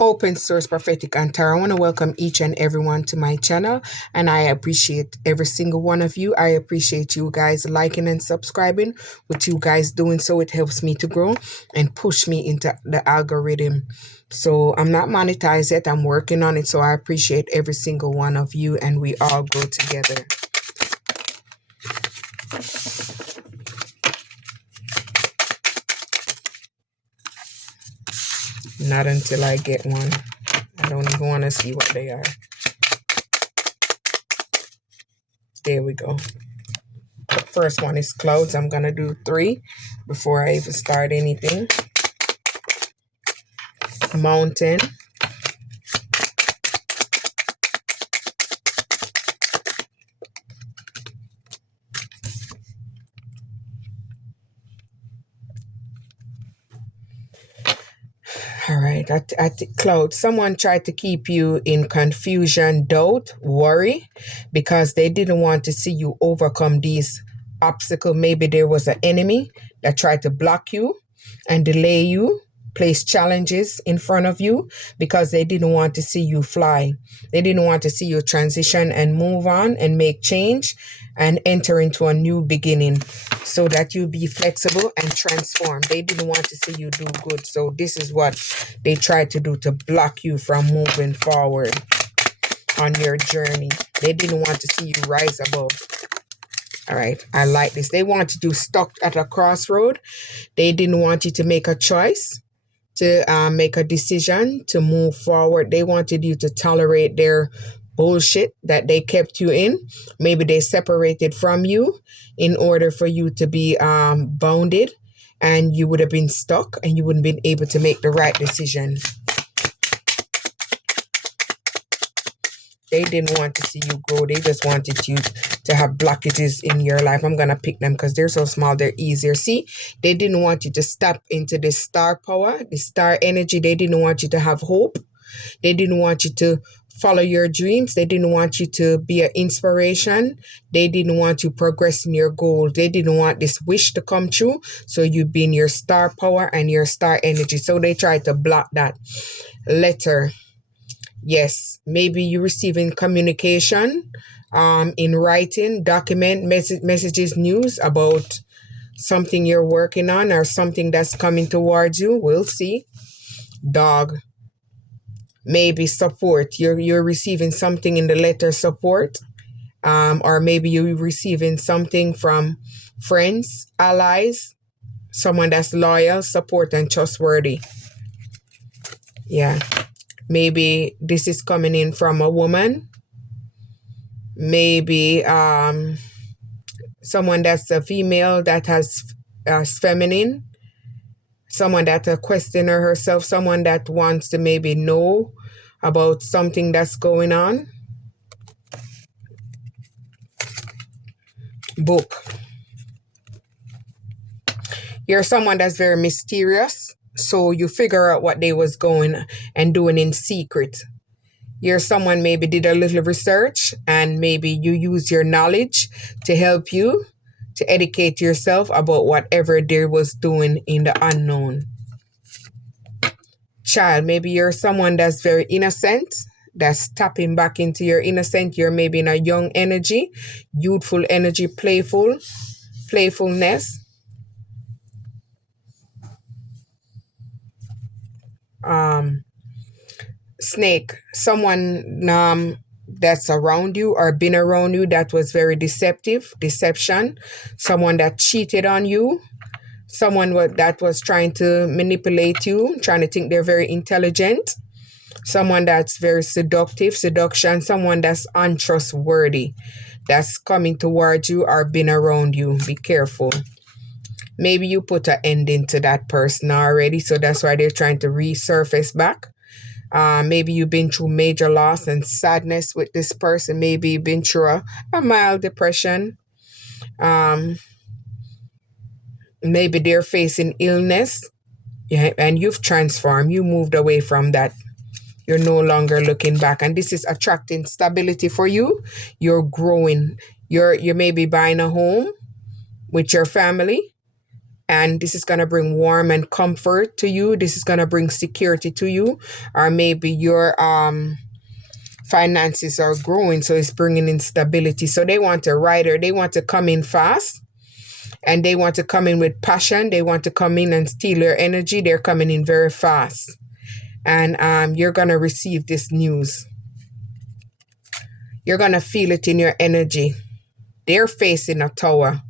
Open Source Prophetic and Tarot. I want to welcome each and everyone to my channel, and I appreciate every single one of you. I appreciate you guys liking and subscribing. With you guys doing so, it helps me to grow and push me into the algorithm. So I'm not monetized yet. I'm working on it. So I appreciate every single one of you, and we all grow together. Not until I get one. I don't even want to see what they are. There we go. The first one is clouds. I'm going to do 3 before I even start anything. Mountain. All right, at cloud, someone tried to keep you in confusion, doubt, worry, because they didn't want to see you overcome these obstacles. Maybe there was an enemy that tried to block you and delay you, place challenges in front of you because they didn't want to see you fly. They didn't want to see you transition and move on and make change and enter into a new beginning so that you be flexible and transform. They didn't want to see you do good. So this is what they tried to do to block you from moving forward on your journey. They didn't want to see you rise above. All right, I like this. They wanted you stuck at a crossroad. They didn't want you to make a choice, to make a decision, to move forward. They wanted you to tolerate their bullshit that they kept you in. Maybe they separated from you in order for you to be bounded, and you would have been stuck and you wouldn't been able to make the right decision. They didn't want to see you grow. They just wanted you to have blockages in your life. I'm going to pick them because they're so small, they're easier. See, they didn't want you to step into the star power, the star energy. They didn't want you to have hope. They didn't want you to follow your dreams. They didn't want you to be an inspiration. They didn't want you progressing your goal. They didn't want this wish to come true. So you be in your star power and your star energy. So they tried to block that. Letter. Yes, maybe you receiving communication in writing, document, messages, news about something you're working on or something that's coming towards you. We'll see. Dog. Maybe support. You're receiving something in the letter support. Or maybe you're receiving something from friends, allies, someone that's loyal, support, and trustworthy. Yeah. Maybe this is coming in from a woman. Maybe someone that's a female that has feminine. Someone that a questioner herself. Someone that wants to maybe know about something that's going on. Book. You're someone that's very mysterious. So you figure out what they was going and doing in secret. You're someone maybe did a little research and maybe you use your knowledge to help you to educate yourself about whatever they was doing in the unknown. Child, maybe you're someone that's very innocent, that's tapping back into your innocent. You're maybe in a young energy, youthful energy, playfulness. Snake, someone that's around you or been around you that was very deception, someone that cheated on you, someone that was trying to manipulate you, trying to think they're very intelligent, someone that's very seduction, someone that's untrustworthy, that's coming towards you or been around you. Be careful. Maybe you put an ending to that person already, so that's why they're trying to resurface back. Maybe you've been through major loss and sadness with this person. Maybe you've been through a mild depression. Maybe they're facing illness, yeah, and you've transformed. You moved away from that. You're no longer looking back, and this is attracting stability for you. You're growing. You may be buying a home with your family. and this is going to bring warmth and comfort to you. This is going to bring security to you, or maybe your finances are growing, so it's bringing in stability. So they want a rider. They want to come in fast, and they want to come in with passion. They want to come in and steal your energy. They're coming in very fast, and you're going to receive this news. You're going to feel it in your energy. They're facing a tower.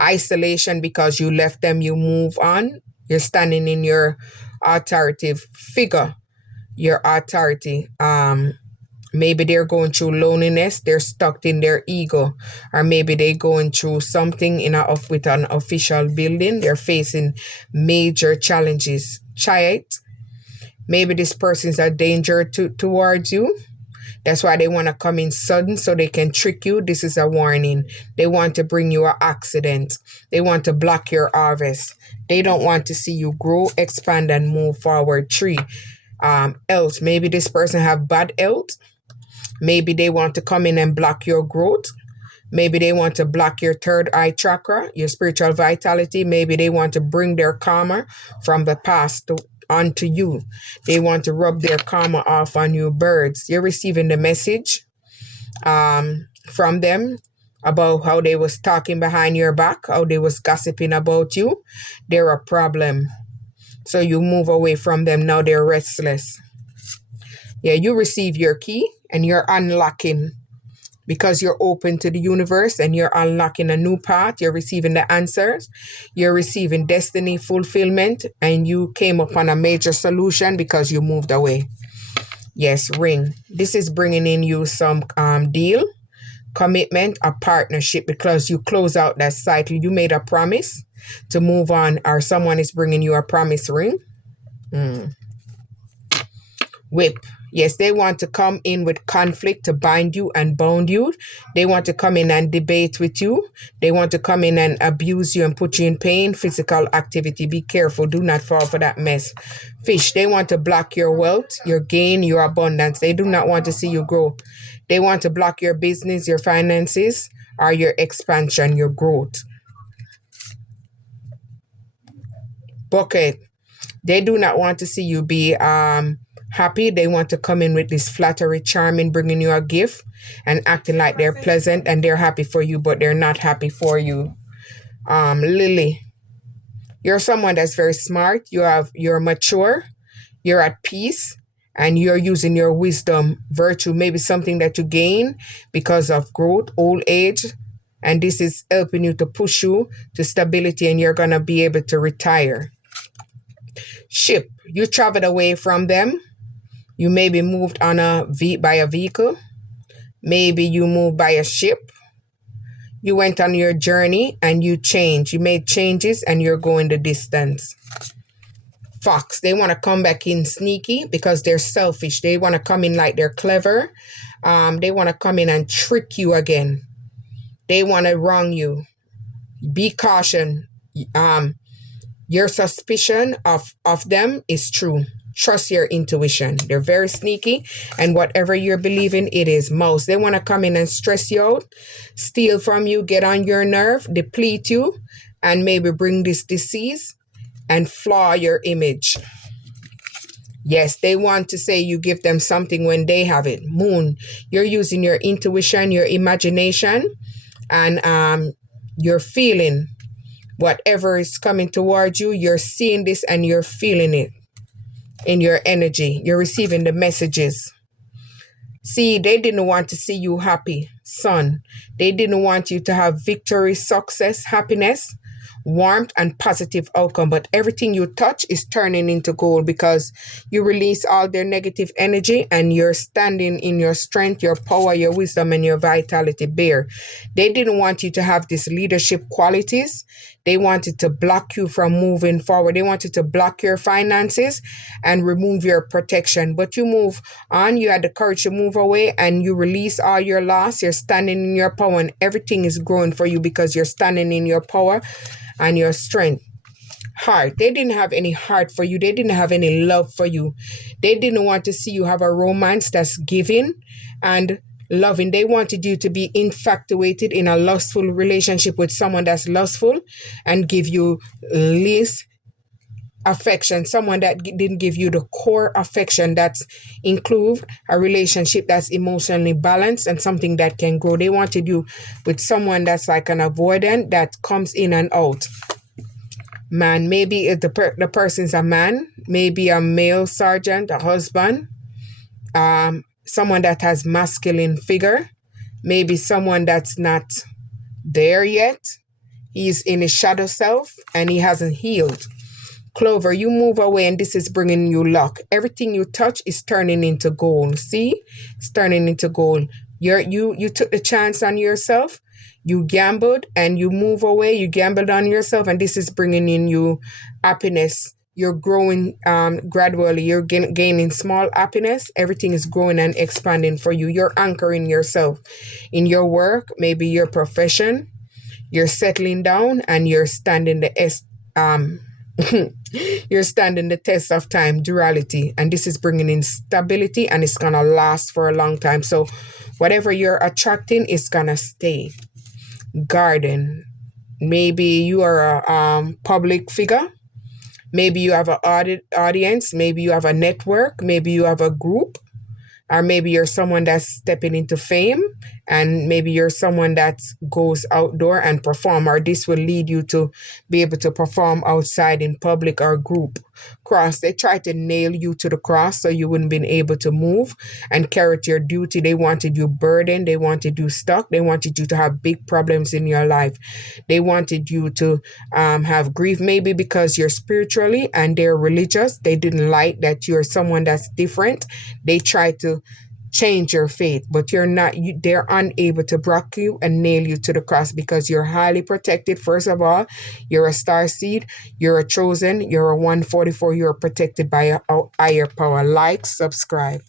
Isolation because you left them, you move on. You're standing in your authoritative figure, your authority. Maybe they're going through loneliness, they're stuck in their ego, or maybe they're going through something with an official building. They're facing major challenges. Child, maybe this person's a danger towards you. That's why they want to come in sudden so they can trick you. This is a warning. They want to bring you an accident. They want to block your harvest. They don't want to see you grow, expand, and move forward. 3. Health. Maybe this person have bad health. Maybe they want to come in and block your growth. Maybe they want to block your third eye chakra, your spiritual vitality. Maybe they want to bring their karma from the past onto you. They want to rub their karma off on you, birds. You're receiving the message from them about how they was talking behind your back, how they was gossiping about you. They're a problem. So you move away from them. Now they're restless. Yeah, you receive your key and you're unlocking because you're open to the universe and you're unlocking a new path. You're receiving the answers. You're receiving destiny fulfillment, and you came upon a major solution because you moved away. Yes, ring. This is bringing in you some deal, commitment, a partnership, because you close out that cycle. You made a promise to move on, or someone is bringing you a promise ring. Whip. Yes, they want to come in with conflict to bind you and bound you. They want to come in and debate with you. They want to come in and abuse you and put you in pain. Physical activity. Be careful. Do not fall for that mess. Fish. They want to block your wealth, your gain, your abundance. They do not want to see you grow. They want to block your business, your finances, or your expansion, your growth. Bucket. They do not want to see you be happy. They want to come in with this flattery, charming, bringing you a gift and acting like they're pleasant and they're happy for you, but they're not happy for you. Lily, you're someone that's very smart. You're mature, you're at peace, and you're using your wisdom, virtue, maybe something that you gain because of growth, old age, and this is helping you to push you to stability, and you're gonna be able to retire. Ship, you traveled away from them. You maybe moved on by a vehicle. Maybe you moved by a ship. You went on your journey and you changed. You made changes and you're going the distance. Fox, they want to come back in sneaky because they're selfish. They want to come in like they're clever. They want to come in and trick you again. They want to wrong you. Be caution. Your suspicion of them is true. Trust your intuition. They're very sneaky, and whatever you're believing, it is most. They want to come in and stress you out, steal from you, get on your nerve, deplete you, and maybe bring this disease and flaw your image. Yes, they want to say you give them something when they have it. Moon, you're using your intuition, your imagination, and you're feeling whatever is coming towards you. You're seeing this and you're feeling it in your energy. You're receiving the messages. See, they didn't want to see you happy, son. They didn't want you to have victory, success, happiness, warmth, and positive outcome. But everything you touch is turning into gold because you release all their negative energy and you're standing in your strength, your power, your wisdom, and your vitality. Bear. They didn't want you to have these leadership qualities. They wanted to block you from moving forward. They wanted to block your finances and remove your protection. But you move on. You had the courage to move away and you release all your loss. You're standing in your power and everything is growing for you because you're standing in your power and your strength. Heart. They didn't have any heart for you. They didn't have any love for you. They didn't want to see you have a romance that's giving and loving. They wanted you to be infatuated in a lustful relationship with someone that's lustful and give you least affection, someone that didn't give you the core affection that's include a relationship that's emotionally balanced and something that can grow. They wanted you with someone that's like an avoidant that comes in and out. Man, maybe if the person's a man, maybe a male sergeant, a husband, someone that has masculine figure, maybe someone that's not there yet. He's in his shadow self and he hasn't healed. Clover, you move away and this is bringing you luck. Everything you touch is turning into gold. See? It's turning into gold. You took the chance on yourself. You gambled and you move away. You gambled on yourself and this is bringing in you happiness. You're growing gradually. You're gaining small happiness. Everything is growing and expanding for you. You're anchoring yourself in your work, maybe your profession. You're settling down and you're standing you're standing the test of time, duality, and this is bringing in stability and it's gonna last for a long time. So whatever you're attracting is gonna stay. Garden, maybe you are a public figure, maybe you have an audience, maybe you have a network, maybe you have a group, or maybe you're someone that's stepping into fame, and maybe you're someone that goes outdoor and perform, or this will lead you to be able to perform outside in public or group. Cross, they try to nail you to the cross so you wouldn't be able to move and carry out your duty. They wanted you burdened, they wanted you stuck, they wanted you to have big problems in your life. They wanted you to have grief, maybe because you're spiritually and they're religious. They didn't like that you're someone that's different. They try to change your faith, but you're not. They're unable to block you and nail you to the cross because you're highly protected. First of all, you're a star seed, you're a chosen, you're a 144, you're protected by a higher power. Like, subscribe.